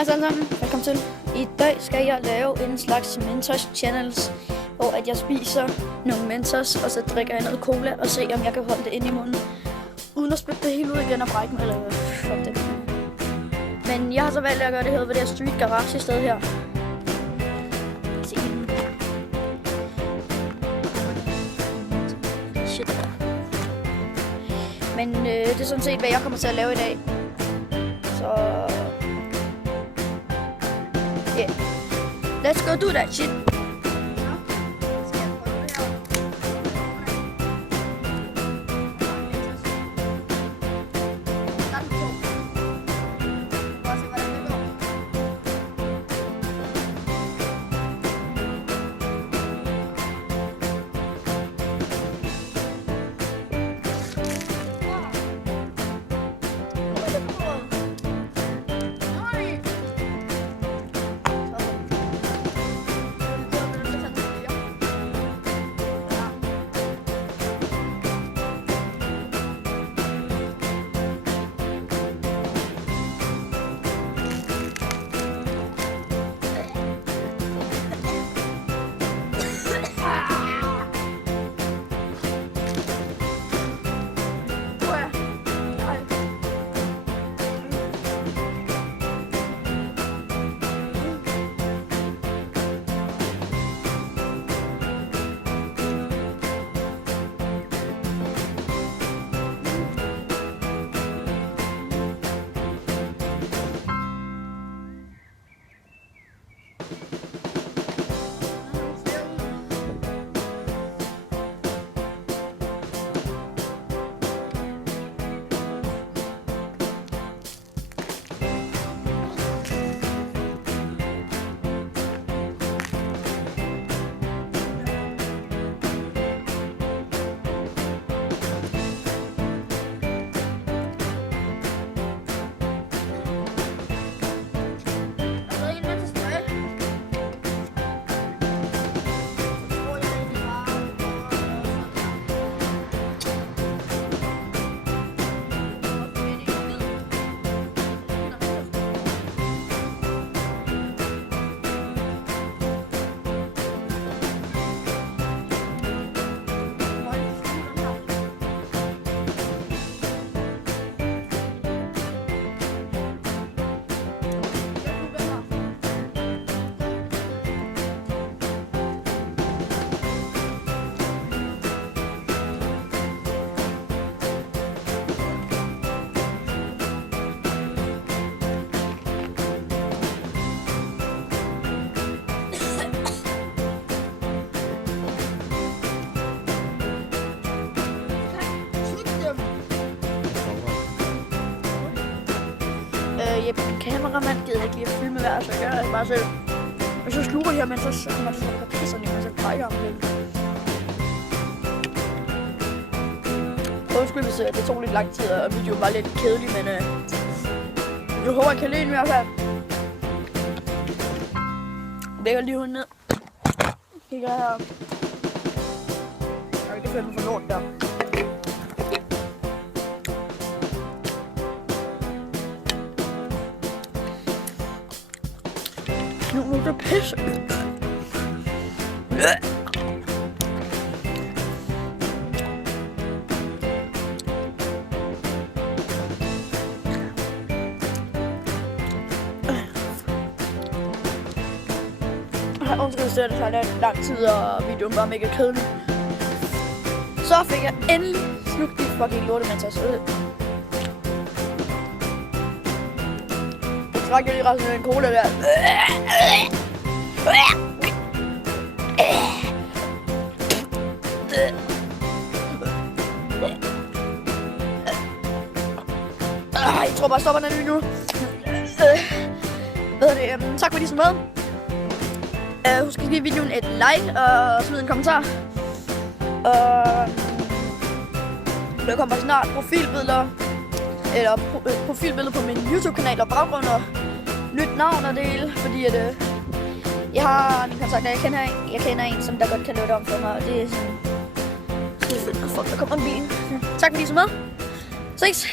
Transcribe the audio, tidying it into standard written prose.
Hej så alle sammen, velkommen til. I dag skal jeg lave en slags Mentos channels, hvor at jeg spiser nogle Mentos, og så drikker jeg noget cola og se om jeg kan holde det inde i munden, uden at spytte det hele ud igen og brække mig, eller fuck det. Men jeg har så valgt at gøre det her ved det her Street Garage sted her. Shit. Men det er sådan set, hvad jeg kommer til at lave i dag. Så yeah. Let's go do that shit. Kameramand gider ikke lige at filme hver, så gør jeg det bare selv. Hvis jeg sluger her, men så kommer det sådan nogle papisserne, og så brækker om lidt. Undskyld, hvis det tog lidt lang tid, og videoen var lidt kedelig, men jeg håber, jeg kan lide den i hvert fald. Jeg lægger lige hunden ned. Kigger her. Okay, det føler mig for lort der. Nu må du pisse. Undskyld, hvis det tager lidt lang tid, og videoen var mega kedelig. Så fik jeg endelig slugt de fucking lorte Mentos ud. Jeg drak jo lige resten af en cola der. Jeg tror bare, jeg stopper den lige nu. Tak fordi I så med. Husk at give videoen et like og smid en kommentar. Der kommer snart profilbilleder eller profilbilleder på min YouTube-kanal og baggrund og nyt navn og det hele, fordi at jeg har min kontakt, jeg kender en, som der godt kan lave det om for mig, og det er sådan, fuck, der kommer en bil. Tak fordi I så med. Ses!